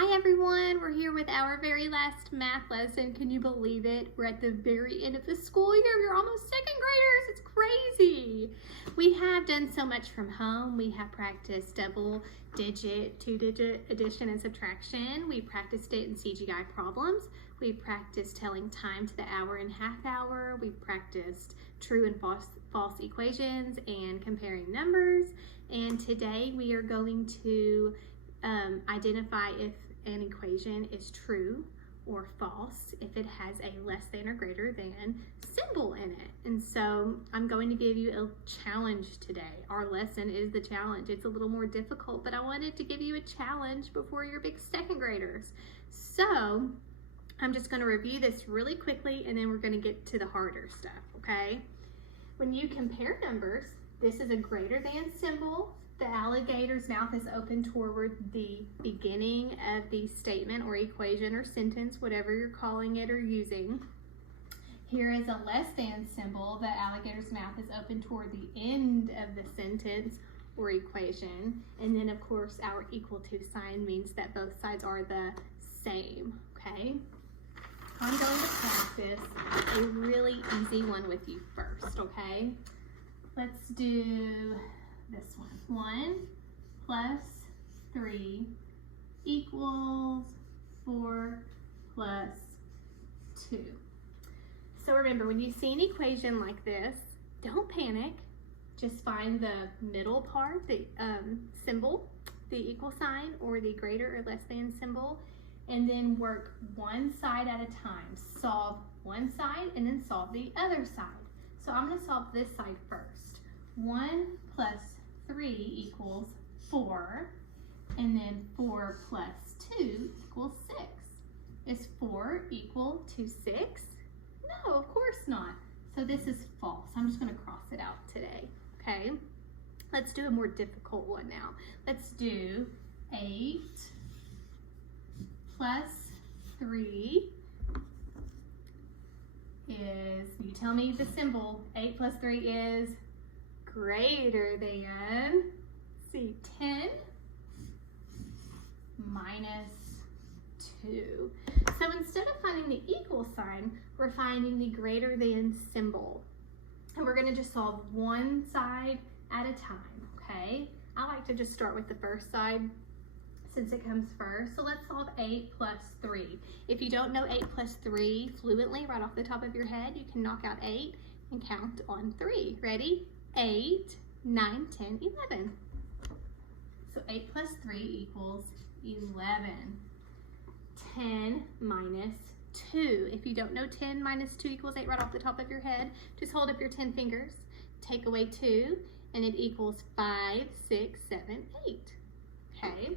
Hi everyone, we're here with our very last math lesson. Can you believe it? We're at the very end of the school year. We're almost second graders. It's crazy. We have done so much from home. We have practiced double digit, two-digit addition and subtraction. We practiced it in CGI problems. We practiced telling time to the hour and half hour. We practiced true and false equations and comparing numbers. And today we are going to identify if an equation is true or false if it has a less than or greater than symbol in it. And so I'm going to give you a challenge today. Our lesson is the challenge. It's a little more difficult, but I wanted to give you a challenge before your big second graders. So I'm just going to review this really quickly and then we're going to get to the harder stuff, okay? When you compare numbers, this is a greater than symbol. The alligator's mouth is open toward the beginning of the statement or equation or sentence, whatever you're calling it or using. Here is a less than symbol. The alligator's mouth is open toward the end of the sentence or equation. And then of course our equal to sign means that both sides are the same, okay? I'm going to practice a really easy one with you first, okay? Let's do this one. 1 plus 3 equals 4 plus 2. So remember, when you see an equation like this, don't panic. Just find the middle part, the symbol, the equal sign, or the greater or less than symbol, and then work one side at a time. Solve one side and then solve the other side. So I'm going to solve this side first. 1 plus 3 equals 4, and then 4 plus 2 equals 6. Is 4 equal to 6? No, of course not. So this is false. I'm just going to cross it out today, okay? Let's do a more difficult one now. Let's do 8 plus 3 is, you tell me the symbol, 8 plus 3 is greater than, see, 10 minus 2. So instead of finding the equal sign, we're finding the greater than symbol. And we're going to just solve one side at a time, okay? I like to just start with the first side since it comes first. So let's solve 8 plus 3. If you don't know 8 plus 3 fluently right off the top of your head, you can knock out 8 and count on 3. Ready? 8, 9, 10, 11. So 8 plus 3 equals 11. 10 minus 2. If you don't know 10 minus 2 equals 8 right off the top of your head, just hold up your 10 fingers, take away 2, and it equals 5, 6, 7, 8. Okay?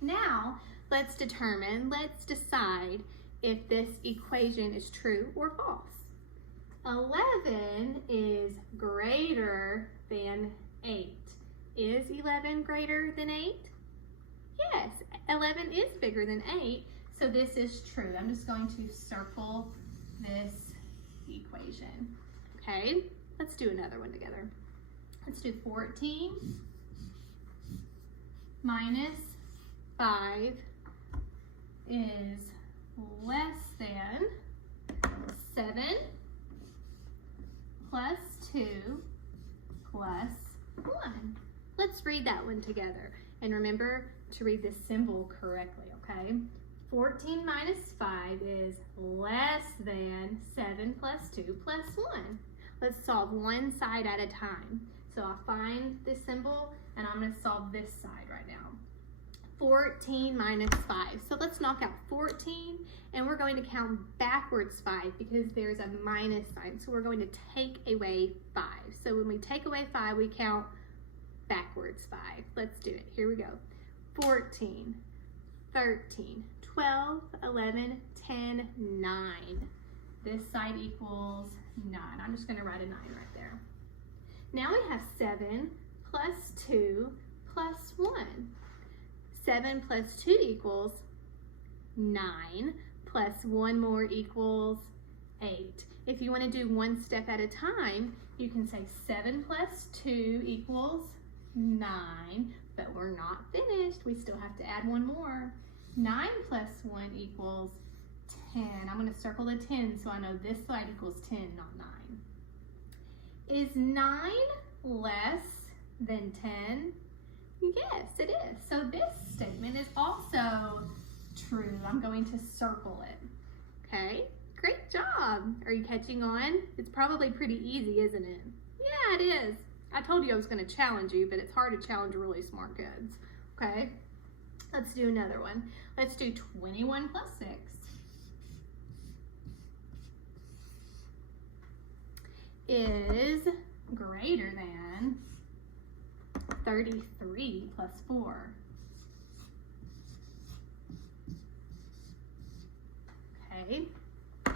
Now, let's decide if this equation is true or false. 11 is greater than 8. Is 11 greater than 8? Yes, 11 is bigger than 8, so this is true. I'm just going to circle this equation. Okay, let's do another one together. Let's do 14 minus 5 is less than 7 plus 2 plus 1. Let's read that one together. And remember to read the symbol correctly, okay? 14 minus 5 is less than 7 plus 2 plus 1. Let's solve one side at a time. So I'll find the symbol and I'm going to solve this side right now. 14 minus 5. So let's knock out 14 and we're going to count backwards 5 because there's a minus sign. So we're going to take away 5. So when we take away 5, we count backwards 5. Let's do it. Here we go. 14, 13, 12, 11, 10, 9. This side equals 9. I'm just going to write a 9 right there. Now we have 7 plus 2 plus 1. 7 plus 2 equals 9, plus 1 more equals 8. If you want to do one step at a time, you can say 7 plus 2 equals 9, But we're not finished. We still have to add one more. 9 plus 1 equals 10. I'm going to circle the 10 so I know this side equals 10, not 9. Is 9 less than 10? Yes, it is. So this statement is also true. I'm going to circle it. Okay, great job. Are you catching on? It's probably pretty easy, isn't it? Yeah, it is. I told you I was going to challenge you, but it's hard to challenge really smart kids. Okay, let's do another one. Let's do 21 plus 6 is greater than 33 plus 4. Okay,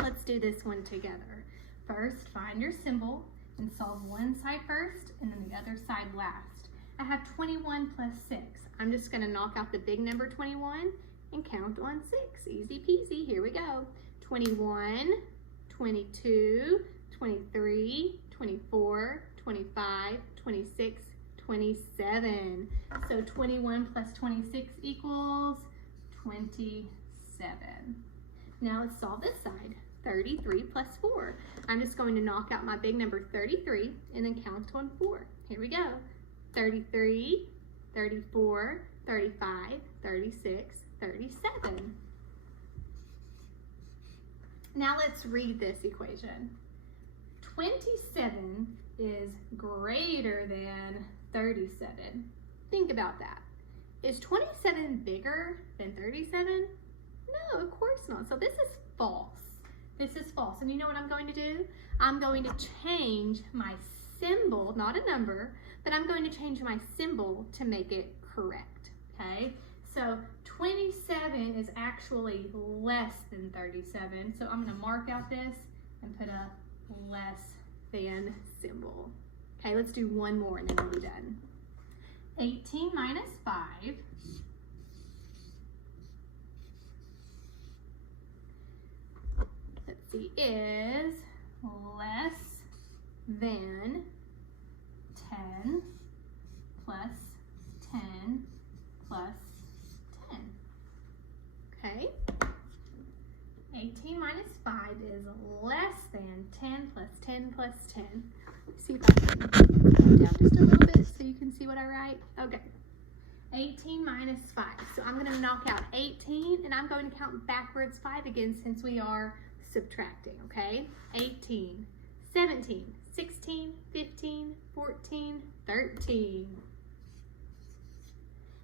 let's do this one together. First, find your symbol and solve one side first and then the other side last. I have 21 plus 6. I'm just going to knock out the big number 21 and count on 6. Easy peasy. Here we go. 21, 22, 23, 24, 25, 26, 27. So 21 plus 26 equals 27. Now let's solve this side. 33 plus 4. I'm just going to knock out my big number 33 and then count on 4. Here we go. 33, 34, 35, 36, 37. Now let's read this equation. 27 is greater than 37. Think about that. Is 27 bigger than 37? No, of course not. So this is false. This is false. And you know what I'm going to do? I'm going to change my symbol, not a number, but I'm going to change my symbol to make it correct. Okay? So 27 is actually less than 37. So I'm going to mark out this and put a less than symbol. Okay, let's do one more and then we'll be done. 18 minus 5 is less than 10 plus 10 plus 10. Okay? 18 minus 5 is less than 10 plus 10 plus 10. Let's see if I can go down just a little bit so you can see what I write. Okay. 18 minus 5. So I'm going to knock out 18 and I'm going to count backwards 5 again since we are subtracting, okay? 18, 17, 16, 15, 14, 13.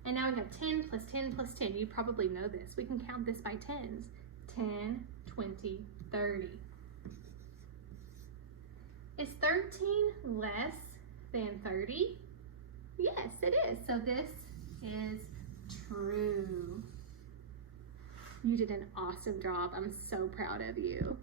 And now we have 10 plus 10 plus 10. You probably know this. We can count this by tens. 10, 20, 30. Is 13 less than 30? Yes, it is. So this is true. You did an awesome job. I'm so proud of you.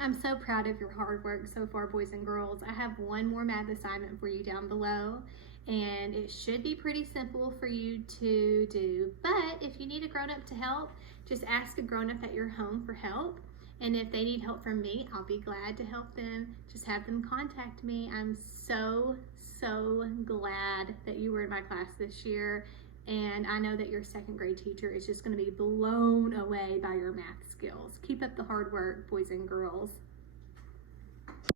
I'm so proud of your hard work so far, boys and girls. I have one more math assignment for you down below, and it should be pretty simple for you to do. But if you need a grown-up to help, just ask a grown-up at your home for help. And if they need help from me, I'll be glad to help them. Just have them contact me. I'm so glad that you were in my class this year. And I know that your second grade teacher is just going to be blown away by your math skills. Keep up the hard work, boys and girls.